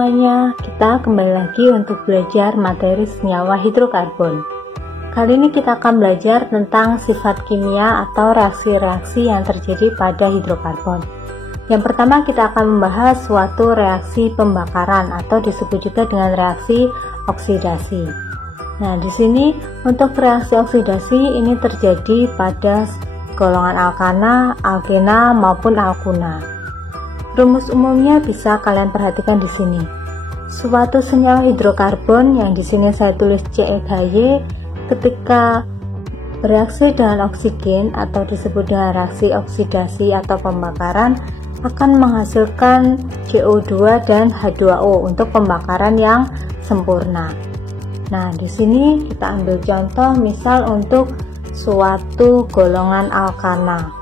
semuanya, kita kembali lagi untuk belajar materi senyawa hidrokarbon. Kali ini kita akan belajar tentang sifat kimia atau reaksi-reaksi yang terjadi pada hidrokarbon. Yang pertama kita akan membahas suatu reaksi pembakaran atau disebut juga dengan reaksi oksidasi. Nah, di sini untuk reaksi oksidasi ini terjadi pada golongan alkana, alkena maupun alkuna. Rumus umumnya bisa kalian perhatikan di sini. Suatu senyawa hidrokarbon yang di sini saya tulis CH3 ketika bereaksi dengan oksigen atau disebut dengan reaksi oksidasi atau pembakaran akan menghasilkan CO2 dan H2O untuk pembakaran yang sempurna. Nah, di sini kita ambil contoh misal untuk suatu golongan alkana.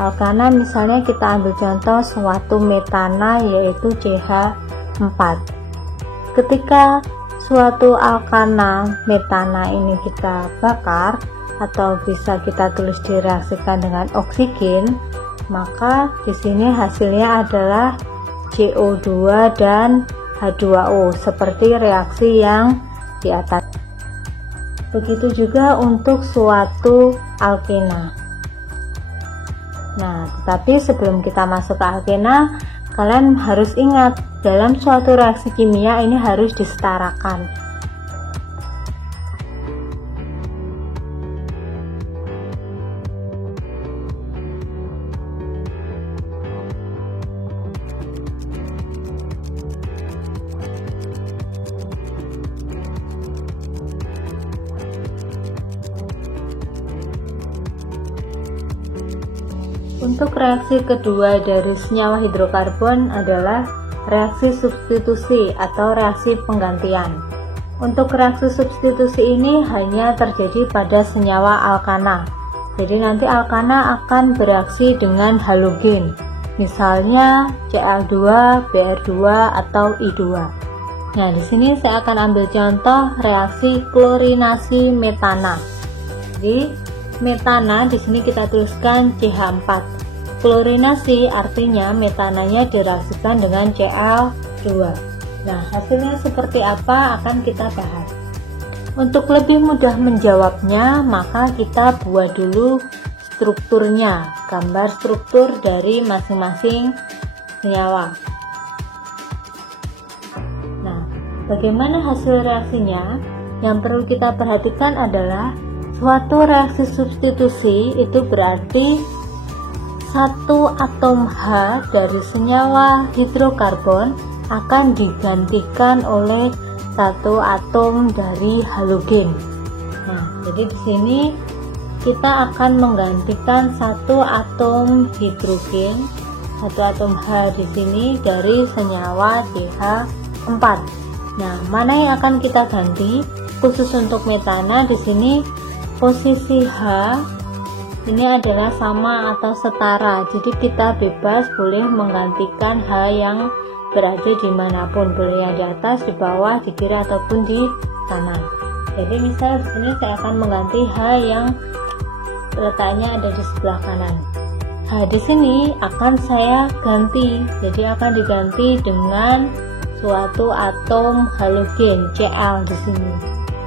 Alkana misalnya kita ambil contoh suatu metana yaitu CH4. Ketika suatu alkana metana ini kita bakar atau bisa kita tulis direaksikan dengan oksigen, maka di sini hasilnya adalah CO2 dan H2O seperti reaksi yang di atas. Begitu juga untuk suatu alkena. Nah, tetapi sebelum kita masuk ke alkena, kalian harus ingat, dalam suatu reaksi kimia ini harus disetarakan. Untuk reaksi kedua dari senyawa hidrokarbon adalah reaksi substitusi atau reaksi penggantian. Untuk reaksi substitusi ini hanya terjadi pada senyawa alkana. Jadi nanti alkana akan bereaksi dengan halogen, misalnya Cl2, Br2 atau I2. Nah, di sini saya akan ambil contoh reaksi klorinasi metana. Jadi metana di sini kita tuliskan CH4. Klorinasi artinya metananya direaksikan dengan Cl2. Nah, hasilnya seperti apa akan kita bahas. Untuk lebih mudah menjawabnya, maka kita buat dulu strukturnya, gambar struktur dari masing-masing senyawa. Nah, bagaimana hasil reaksinya? Yang perlu kita perhatikan adalah suatu reaksi substitusi itu berarti satu atom H dari senyawa hidrokarbon akan digantikan oleh satu atom dari halogen. Nah, jadi di sini kita akan menggantikan satu atom hidrogen, satu atom H di sini dari senyawa CH4. Nah, mana yang akan kita ganti? Khusus untuk metana di sini posisi H ini adalah sama atau setara, jadi kita bebas boleh menggantikan H yang berada dimanapun, boleh yang di atas, di bawah, di kiri ataupun di kanan. Jadi misal di sini saya akan mengganti H yang letaknya ada di sebelah kanan. H di sini akan saya ganti, jadi akan diganti dengan suatu atom halogen Cl di sini.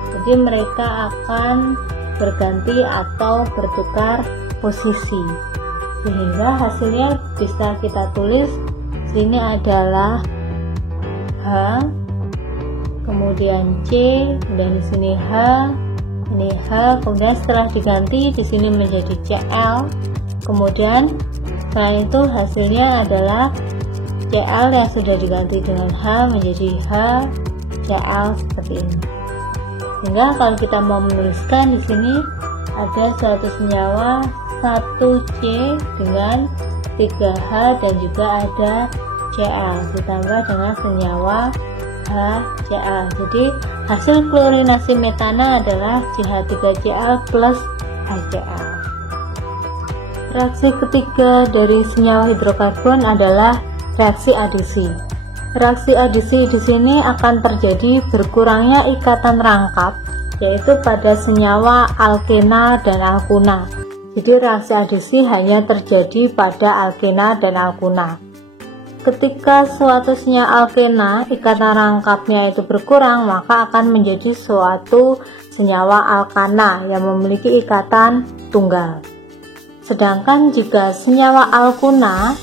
Jadi mereka akan berganti atau bertukar posisi, sehingga hasilnya bisa kita tulis sini adalah H, kemudian C, dan di sini H, ini H, kemudian setelah diganti di sini menjadi Cl, kemudian setelah itu hasilnya adalah Cl yang sudah diganti dengan H menjadi H Cl seperti ini. Sehingga kalau kita mau menuliskan di sini ada suatu senyawa 1C dengan 3H dan juga ada Cl ditambah dengan senyawa HCl. Jadi hasil klorinasi metana adalah CH3Cl plus HCl. Reaksi ketiga dari senyawa hidrokarbon adalah reaksi adisi. Reaksi adisi di sini akan terjadi berkurangnya ikatan rangkap, yaitu pada senyawa alkena dan alkuna. Jadi reaksi adisi hanya terjadi pada alkena dan alkuna. ketika suatu senyawa alkena ikatan rangkapnya itu berkurang, maka akan menjadi suatu senyawa alkana yang memiliki ikatan tunggal. Sedangkan jika senyawa alkuna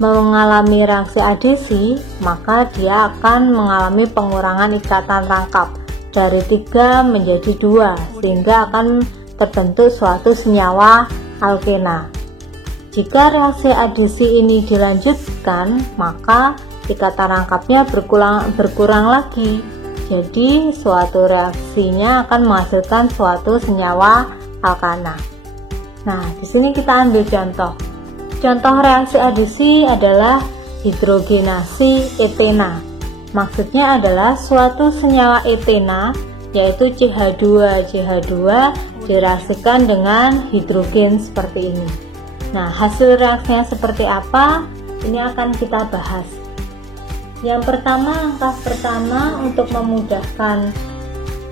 mengalami reaksi adisi, maka dia akan mengalami pengurangan ikatan rangkap dari 3 menjadi 2, sehingga akan terbentuk suatu senyawa alkena. Jika reaksi adisi ini dilanjutkan, maka ikatan rangkapnya berkurang lagi. Jadi suatu reaksinya akan menghasilkan suatu senyawa alkana. Nah, di sini kita ambil contoh. Contoh reaksi adisi adalah hidrogenasi etena. Maksudnya adalah suatu senyawa etena, yaitu CH2 direaksikan dengan hidrogen seperti ini. Nah, hasil reaksinya seperti apa? Ini akan kita bahas. Yang pertama, langkah pertama untuk memudahkan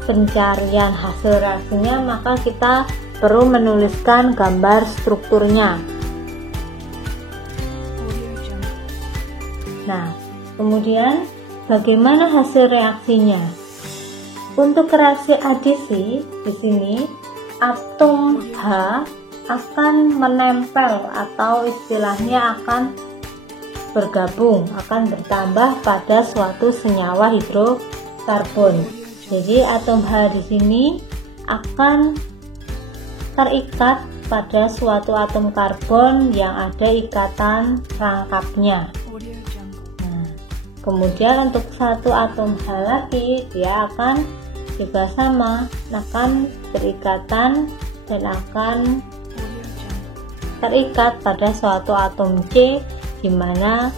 pencarian hasil reaksinya, maka kita perlu menuliskan gambar strukturnya. Nah, kemudian bagaimana hasil reaksinya? Untuk reaksi adisi di sini atom H akan menempel atau istilahnya akan bergabung, akan bertambah pada suatu senyawa hidrokarbon. Jadi atom H di sini akan terikat pada suatu atom karbon yang ada ikatan rangkapnya. Nah, kemudian untuk satu atom H lagi, dia akan juga sama, akan berikatan dan akan terikat pada suatu atom C di mana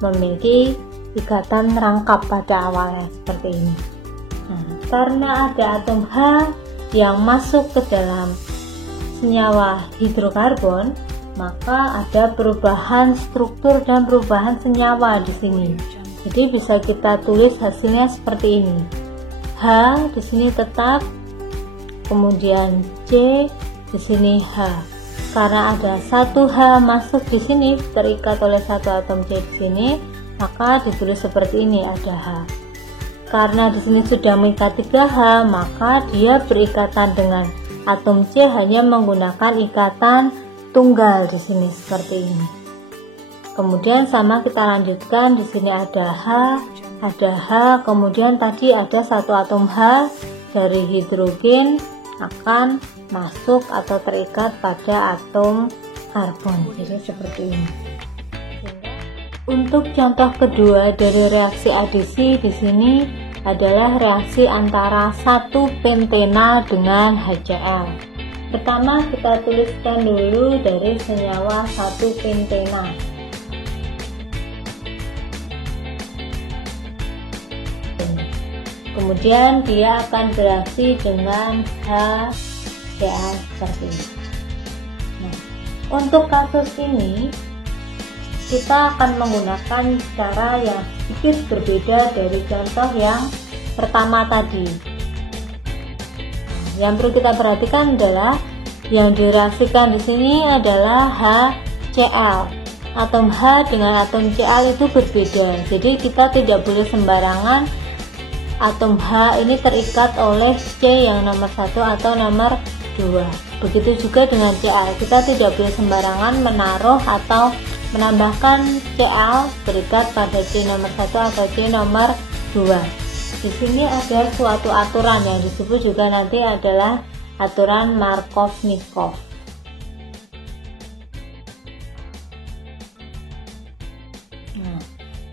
memiliki ikatan rangkap pada awalnya seperti ini. Nah, karena ada atom H yang masuk ke dalam senyawa hidrokarbon, maka ada perubahan struktur dan perubahan senyawa di sini. Jadi bisa kita tulis hasilnya seperti ini. H di sini tetap, kemudian C di sini H. Karena ada satu H masuk di sini terikat oleh satu atom C di sini, maka ditulis seperti ini, ada H. Karena di sini sudah mengikat 3H, maka dia berikatan dengan atom C hanya menggunakan ikatan tunggal di sini seperti ini. Kemudian sama kita lanjutkan, di sini ada H, kemudian tadi ada satu atom H dari hidrogen akan masuk atau terikat pada atom karbon. Jadi seperti ini. Untuk contoh kedua dari reaksi adisi di sini adalah reaksi antara 1 pentena dengan HCl. Pertama kita tuliskan dulu dari senyawa 1 pentena. Kemudian dia akan bereaksi dengan HCl seperti ini. Nah, untuk kasus ini kita akan menggunakan cara yang sedikit berbeda dari contoh yang pertama tadi. Yang perlu kita perhatikan adalah yang direaksikan di sini adalah HCl. Atom H dengan atom Cl itu berbeda. Jadi kita tidak boleh sembarangan atom H ini terikat oleh C yang nomor 1 atau nomor 2. Begitu juga dengan Cl, kita tidak boleh sembarangan menaruh atau menambahkan Cl terikat pada C nomor 1 atau C nomor 2. Di sini ada suatu aturan yang disebut juga nanti adalah aturan Markovnikov. Nah,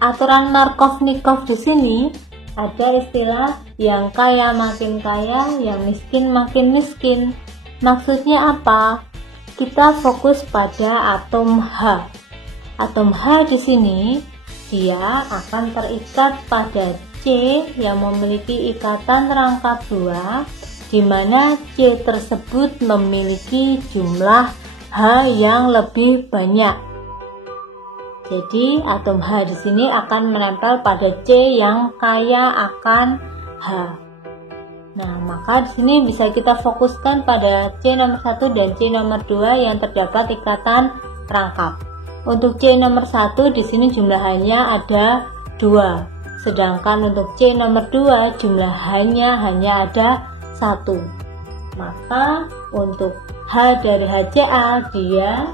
aturan Markovnikov di sini ada istilah yang kaya makin kaya, yang miskin makin miskin. Maksudnya apa? Kita fokus pada atom H. Atom H di sini dia akan terikat pada C yang memiliki ikatan rangkap 2, di mana C tersebut memiliki jumlah H yang lebih banyak. Jadi atom H di sini akan menempel pada C yang kaya akan H. Nah, maka di sini bisa kita fokuskan pada C nomor 1 dan C nomor 2 yang terdapat ikatan rangkap. Untuk C nomor 1 di sini jumlahannya ada 2. Sedangkan untuk C nomor 2 jumlahannya hanya ada 1. Maka untuk H dari HCl dia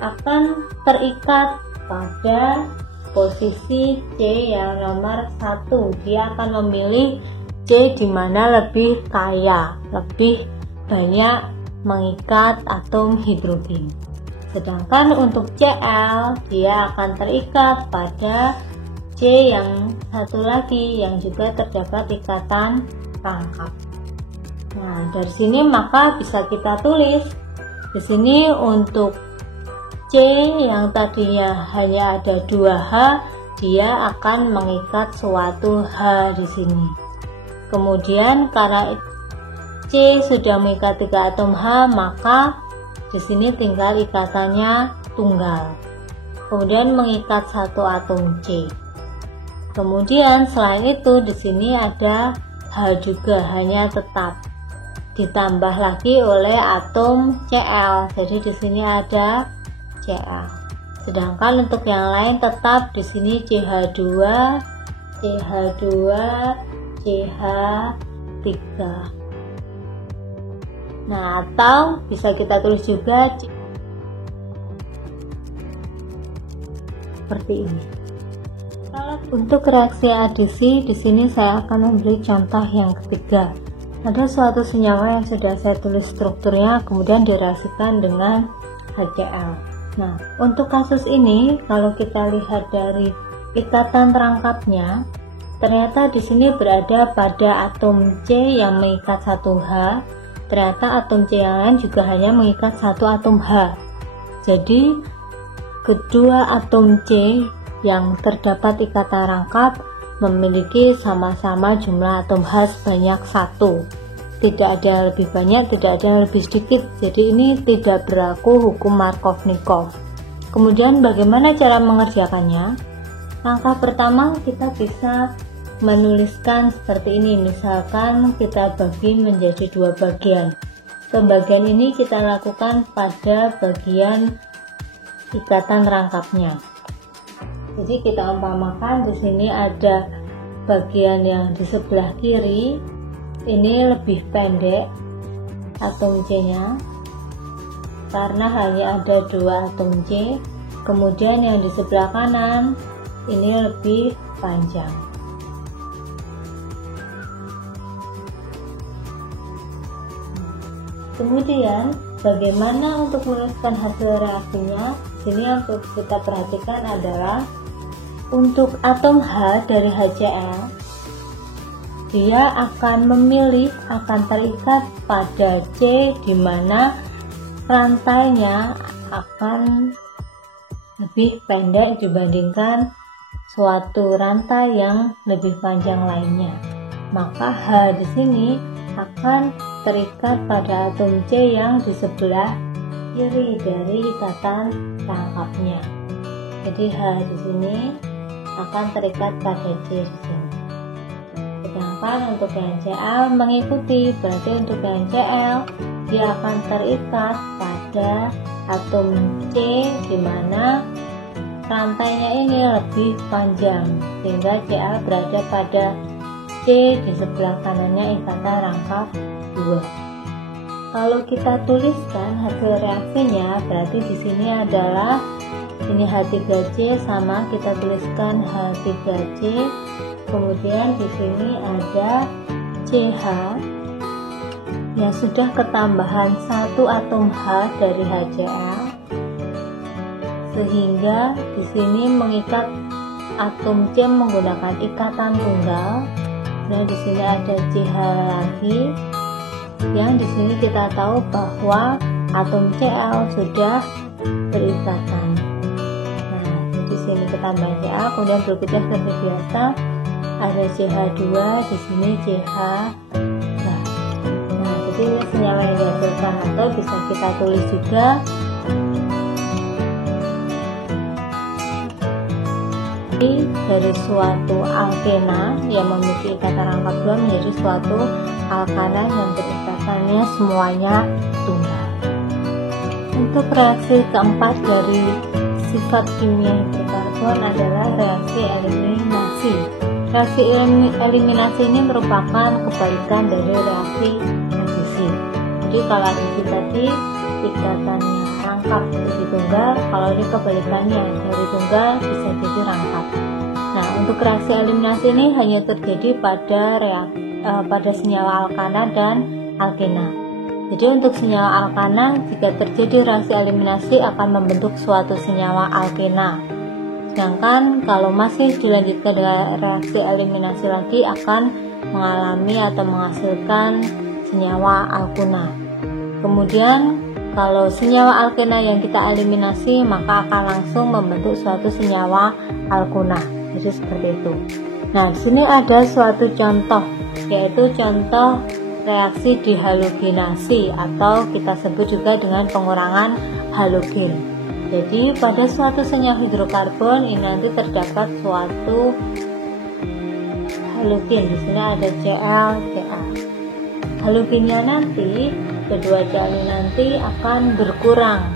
akan terikat pada posisi C yang nomor 1. Dia akan memilih C di mana lebih kaya, lebih banyak mengikat atom hidrogen. Sedangkan untuk Cl dia akan terikat pada C yang satu lagi yang juga terdapat ikatan rangkap. Nah, dari sini maka bisa kita tulis di sini untuk C yang tadinya hanya ada 2H, dia akan mengikat suatu H di sini. Kemudian karena C sudah mengikat 3 atom H, maka di sini tinggal ikatannya tunggal. Kemudian mengikat 1 atom C. Kemudian selain itu di sini ada H juga, hanya tetap ditambah lagi oleh atom Cl. Jadi di sini ada Cl. Sedangkan untuk yang lain tetap di sini CH2, CH2, CH3. Nah, atau bisa kita tulis juga seperti ini. Untuk reaksi adisi di sini saya akan memberi contoh yang ketiga. Ada suatu senyawa yang sudah saya tulis strukturnya, kemudian direaksikan dengan HCl. Nah, untuk kasus ini kalau kita lihat dari ikatan rangkapnya, ternyata di sini berada pada atom C yang mengikat 1H. Ternyata atom C yang lain juga hanya mengikat 1 atom H. Jadi kedua atom C yang terdapat ikatan rangkap memiliki sama-sama jumlah atom H sebanyak 1. Tidak ada yang lebih banyak, tidak ada yang lebih sedikit. Jadi ini tidak berlaku hukum Markovnikov. Kemudian bagaimana cara mengerjakannya? Langkah pertama kita bisa menuliskan seperti ini. Misalkan kita bagi menjadi 2 bagian. Pembagian ini kita lakukan pada bagian ikatan rangkapnya. Jadi kita umpamakan di sini ada bagian yang di sebelah kiri ini lebih pendek atom C-nya karena hanya ada 2 atom C. Kemudian yang di sebelah kanan ini lebih panjang. Kemudian bagaimana untuk menuliskan hasil reaksinya? Sini yang kita perhatikan adalah untuk atom H dari HCl, dia akan terikat pada C di mana rantainya akan lebih pendek dibandingkan suatu rantai yang lebih panjang lainnya. Maka H di sini akan terikat pada atom C yang di sebelah kiri dari ikatan rangkapnya. Jadi H di sini akan terikat pada C di sini. Sedangkan untuk yang Cl mengikuti, berarti untuk yang Cl dia akan terikat pada atom C di mana rantainya ini lebih panjang sehingga Cl berada pada C di sebelah kanannya ikatan rangkap 2. Kalau kita tuliskan hasil reaksinya, berarti di sini adalah ini H3C sama kita tuliskan H3C. Kemudian di sini ada CH yang sudah ketambahan 1 atom H dari HCl sehingga di sini mengikat atom C menggunakan ikatan tunggal. Nah, di sini ada CH lagi yang di sini kita tahu bahwa atom Cl sudah berikatan. Nah, di sini ketambah Cl, kemudian berikutnya seperti biasa ada CH2, di sini CH. Nah, jadi ini senyawa yang dihasilkan atau bisa kita tulis juga dari suatu alkena yang memiliki ikatan rangkap 2 menjadi suatu alkana yang berikatannya semuanya tunggal. Untuk reaksi keempat dari sifat kimia hidrokarbon adalah reaksi eliminasi. Reaksi eliminasi ini merupakan kebalikan dari reaksi adisi. Jadi kalau adisi tadi ikatannya rangkap jadi tunggal, kalau ini kebalikannya, dari tunggal bisa jadi rangkap. Nah, untuk reaksi eliminasi ini hanya terjadi pada senyawa alkana dan alkena. Jadi untuk senyawa alkana, jika terjadi reaksi eliminasi akan membentuk suatu senyawa alkena. Sedangkan kalau masih dilanjutkan dengan reaksi eliminasi lagi akan mengalami atau menghasilkan senyawa alkuna. Kemudian kalau senyawa alkena yang kita eliminasi maka akan langsung membentuk suatu senyawa alkuna. Jadi seperti itu. Nah, di sini ada suatu contoh, yaitu contoh reaksi dihalogenasi atau kita sebut juga dengan pengurangan halogen. Jadi pada suatu senyawa hidrokarbon ini nanti terdapat suatu halogen. Di sini ada Cl, Ca. Halogennya nanti, kedua Cl ini nanti akan berkurang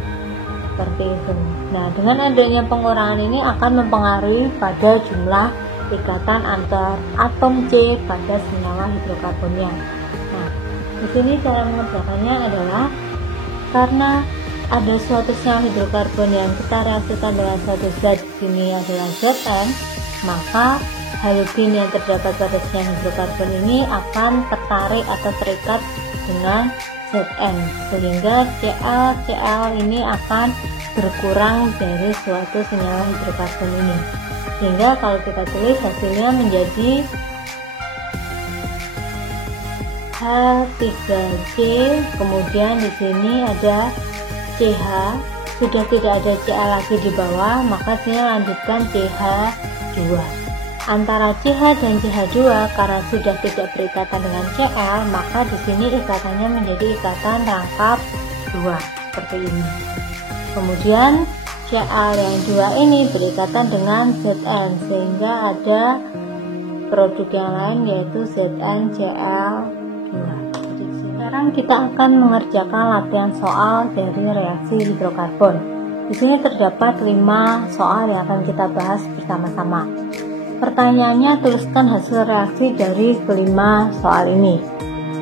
seperti itu. Nah, dengan adanya pengurangan ini akan mempengaruhi pada jumlah ikatan antar atom C pada senyawa hidrokarbonnya. Nah, di sini cara mengerjakannya adalah karena ada suatu senyawa hidrokarbon yang kita reaksikan dengan suatu zat kimia adalah Zn, maka halogen yang terdapat pada senyawa hidrokarbon ini akan tertarik atau terikat dengan Zn, sehingga Cl ini akan berkurang dari suatu senyawa hidrokarbon ini, sehingga kalau kita tulis hasilnya menjadi H3C. Kemudian di sini ada CH, sudah tidak ada Cl lagi di bawah, maka dia lanjutkan CH2. Antara CH dan CH2 karena sudah tidak berikatan dengan Cl, maka di sini ikatannya menjadi ikatan rangkap 2 seperti ini. Kemudian Cl yang 2 ini berikatan dengan Zn, sehingga ada produk yang lain yaitu ZnCl2. Sekarang kita akan mengerjakan latihan soal dari reaksi hidrokarbon. Di sini terdapat 5 soal yang akan kita bahas bersama-sama. Pertanyaannya, tuliskan hasil reaksi dari kelima soal ini.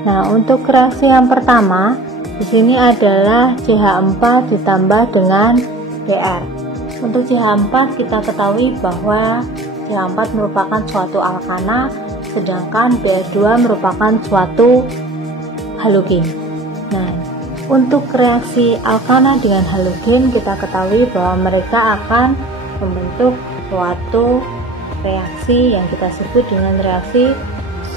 Nah, untuk reaksi yang pertama, di sini adalah CH4 ditambah dengan Br. Untuk CH4 kita ketahui bahwa CH4 merupakan suatu alkana, sedangkan Br2 merupakan suatu halogen. Nah, untuk reaksi alkana dengan halogen kita ketahui bahwa mereka akan membentuk suatu reaksi yang kita sebut dengan reaksi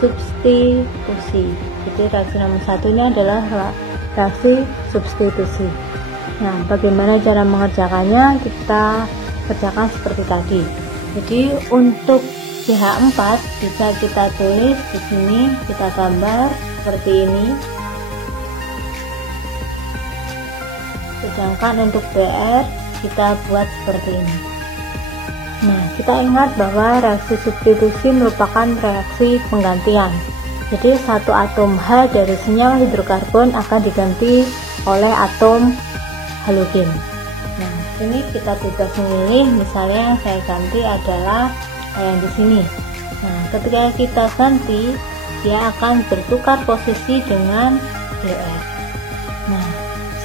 substitusi. Jadi reaksi nomor 1 ini adalah reaksi substitusi. Nah, bagaimana cara mengerjakannya? Kita kerjakan seperti tadi. Jadi untuk CH4 bisa kita tulis di sini, kita gambar seperti ini. Sedangkan untuk Br kita buat seperti ini. Nah, kita ingat bahwa reaksi substitusi merupakan reaksi penggantian. Jadi satu atom H dari senyawa hidrokarbon akan diganti oleh atom halogen. Nah, ini kita bebas memilih, misalnya yang saya ganti adalah yang di sini. Nah, ketika kita ganti, dia akan bertukar posisi dengan Br. Nah,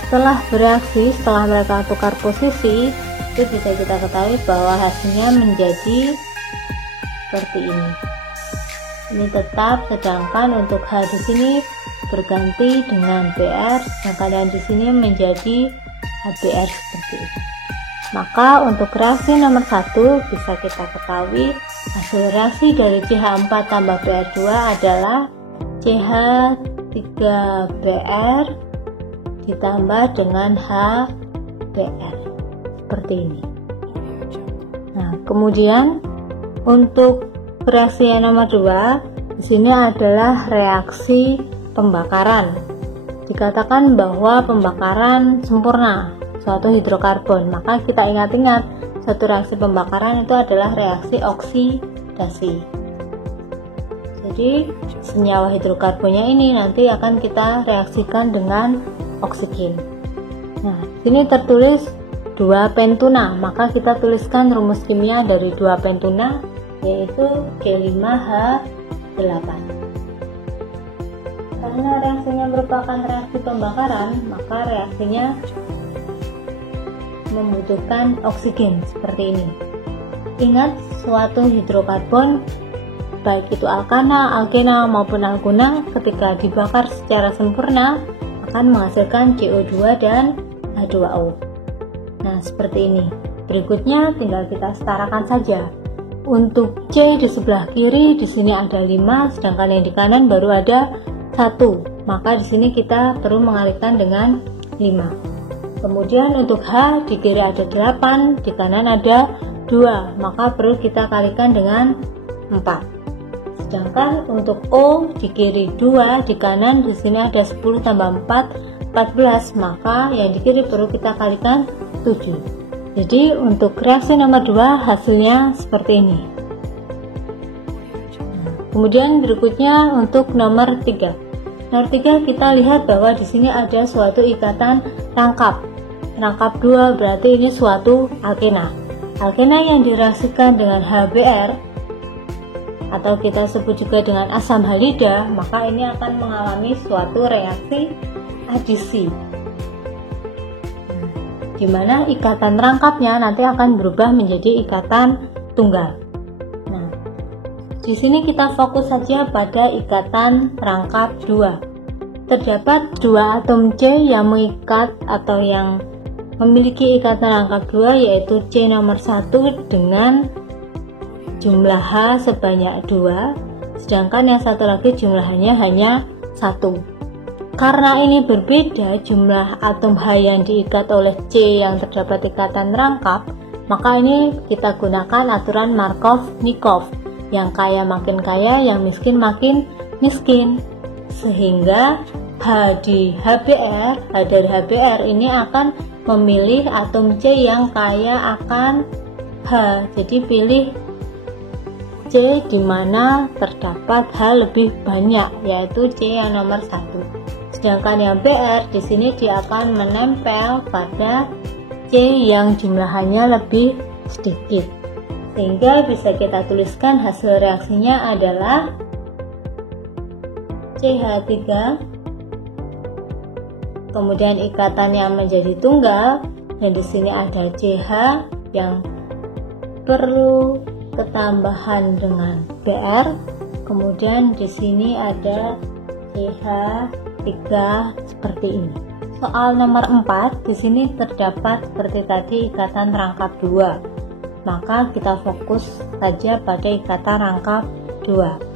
setelah bereaksi, setelah mereka tukar posisi, itu bisa kita ketahui bahwa hasilnya menjadi seperti ini. Ini tetap, sedangkan untuk H di sini berganti dengan Br, sedangkan yang di sini menjadi HBr seperti itu. Maka untuk reaksi nomor 1 bisa kita ketahui hasil reaksi dari CH4 tambah Br2 adalah CH3Br ditambah dengan HBr seperti ini. Nah, kemudian untuk reaksi yang nomor 2 di sini adalah reaksi pembakaran. Dikatakan bahwa pembakaran sempurna suatu hidrokarbon, maka kita ingat-ingat suatu reaksi pembakaran itu adalah reaksi oksidasi. Jadi senyawa hidrokarbonnya ini nanti akan kita reaksikan dengan oksigen. Nah, sini tertulis 2 pentuna, maka kita tuliskan rumus kimia dari 2 pentuna, yaitu C5H8. Karena reaksinya merupakan reaksi pembakaran, maka reaksinya membutuhkan oksigen seperti ini. Ingat, suatu hidrokarbon, baik itu alkana, alkena maupun alkuna, ketika dibakar secara sempurna akan menghasilkan CO2 dan H2O. Nah, seperti ini. Berikutnya tinggal kita setarakan saja. Untuk C di sebelah kiri di sini ada 5, sedangkan yang di kanan baru ada 1. Maka di sini kita perlu mengalihkan dengan 5. Kemudian untuk H di kiri ada 8, di kanan ada 2, maka perlu kita kalikan dengan 4. Sedangkan untuk O di kiri 2, di kanan di sini ada 10 tambah 4, 14, maka yang di kiri perlu kita kalikan 7. Jadi untuk reaksi nomor 2 hasilnya seperti ini. Kemudian berikutnya untuk nomor 3. Nomor 3 kita lihat bahwa di sini ada suatu ikatan rangkap. Rangkap 2 berarti ini suatu alkena. Alkena yang direaksikan dengan HBr atau kita sebut juga dengan asam halida, maka ini akan mengalami suatu reaksi adisi, di mana ikatan rangkapnya nanti akan berubah menjadi ikatan tunggal. Nah, di sini kita fokus saja pada ikatan rangkap 2. Terdapat 2 atom C yang mengikat atau yang memiliki ikatan rangkap 2, yaitu C nomor 1 dengan jumlah H sebanyak 2, sedangkan yang satu lagi jumlahnya hanya 1. Karena ini berbeda jumlah atom H yang diikat oleh C yang terdapat ikatan rangkap, maka ini kita gunakan aturan Markov-Nikov, yang kaya makin kaya, yang miskin makin miskin, sehingga H di HBr, H dari HBr ini akan memilih atom C yang kaya akan H. Jadi pilih C di mana terdapat H lebih banyak, yaitu C yang nomor 1. Sedangkan yang Br di sini dia akan menempel pada C yang jumlahannya lebih sedikit. Sehingga bisa kita tuliskan hasil reaksinya adalah CH3, kemudian ikatannya menjadi tunggal, dan di sini ada CH yang perlu ketambahan dengan Br, kemudian di sini ada CH3 seperti ini. Soal nomor 4, di sini terdapat seperti tadi ikatan rangkap 2. Maka kita fokus saja pada ikatan rangkap 2.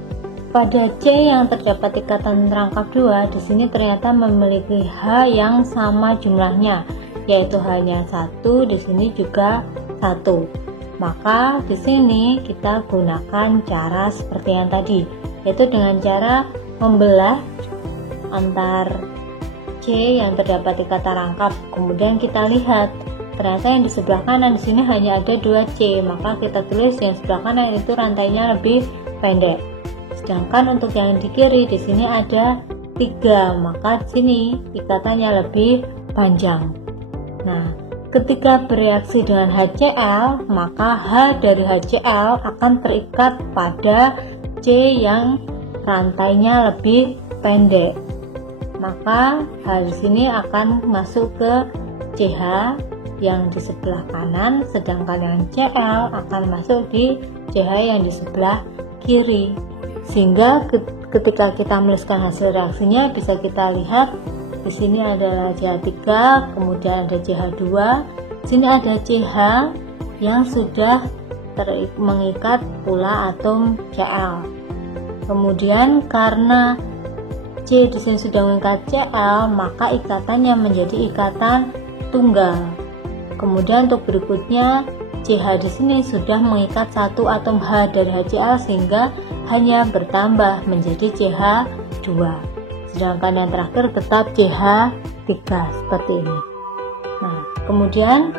Pada C yang terdapat ikatan rangkap 2, di sini ternyata memiliki H yang sama jumlahnya, yaitu hanya 1, di sini juga 1. Maka di sini kita gunakan cara seperti yang tadi, yaitu dengan cara membelah antar C yang terdapat ikatan rangkap. Kemudian kita lihat ternyata yang di sebelah kanan di sini hanya ada 2C, maka kita tulis yang sebelah kanan itu rantainya lebih pendek. Sedangkan untuk yang di kiri di sini ada 3, maka di sini ikatannya lebih panjang. Nah, ketika bereaksi dengan HCl, maka H dari HCl akan terikat pada C yang rantainya lebih pendek. Maka H di sini akan masuk ke CH yang di sebelah kanan, sedangkan yang Cl akan masuk di CH yang di sebelah kiri. Sehingga ketika kita menuliskan hasil reaksinya bisa kita lihat di sini adalah CH3, kemudian ada CH2, di sini ada CH yang sudah mengikat pula atom Cl. Kemudian karena C di sini sudah mengikat Cl, maka ikatannya menjadi ikatan tunggal. Kemudian untuk berikutnya CH di sini sudah mengikat satu atom H dari HCl sehingga hanya bertambah menjadi CH2. Sedangkan yang terakhir tetap CH3 seperti ini. Nah, kemudian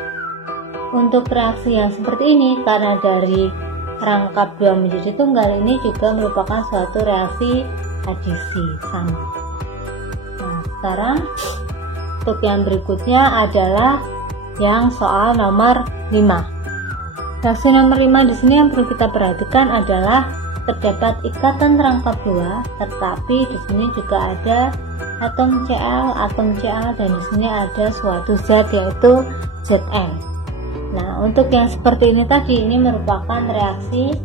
untuk reaksi yang seperti ini, karena dari rangkap 2 menjadi tunggal, ini juga merupakan suatu reaksi adisi sama. Nah, sekarang untuk yang berikutnya adalah yang soal nomor 5. Reaksi nomor 5 di sini yang perlu kita perhatikan adalah terdapat ikatan rangkap 2, tetapi di sini juga ada atom Cl, dan di sini ada suatu zat yaitu Zn. Nah, untuk yang seperti ini tadi, ini merupakan reaksi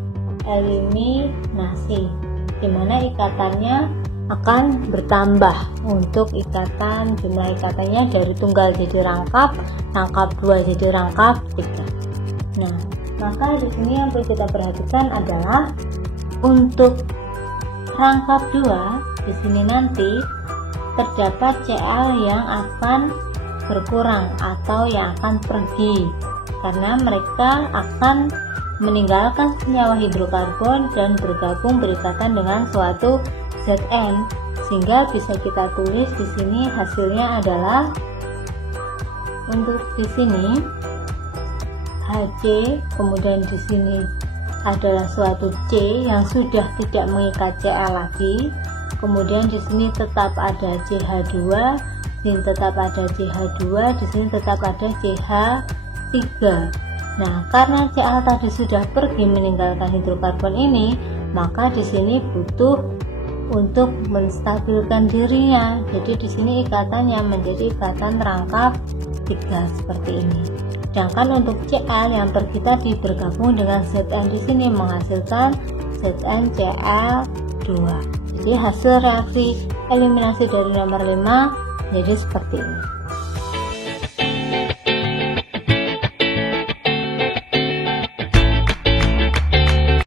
eliminasi, di mana ikatannya akan bertambah. Untuk ikatan, jumlah ikatannya dari tunggal jadi rangkap 2 jadi rangkap 3. Nah, maka di sini yang perlu kita perhatikan adalah untuk rangkap 2 di sini nanti terdapat Cl yang akan berkurang atau yang akan pergi, karena mereka akan meninggalkan senyawa hidrokarbon dan bergabung berikatan dengan suatu Zn, sehingga bisa kita tulis di sini hasilnya adalah untuk di sini Hc, kemudian di sini adalah suatu C yang sudah tidak mengikat Cl lagi, kemudian di sini tetap ada CH2, di sini tetap ada CH2, di sini tetap ada CH3. Nah, karena Cl tadi sudah pergi meninggalkan hidrokarbon ini, maka di sini butuh untuk menstabilkan dirinya. Jadi di sini ikatannya menjadi ikatan rangkap 3 seperti ini. Sedangkan untuk Cl yang pergi tadi bergabung dengan Zn di sini menghasilkan ZnCl2. Jadi hasil reaksi eliminasi dari nomor 5 jadi seperti ini.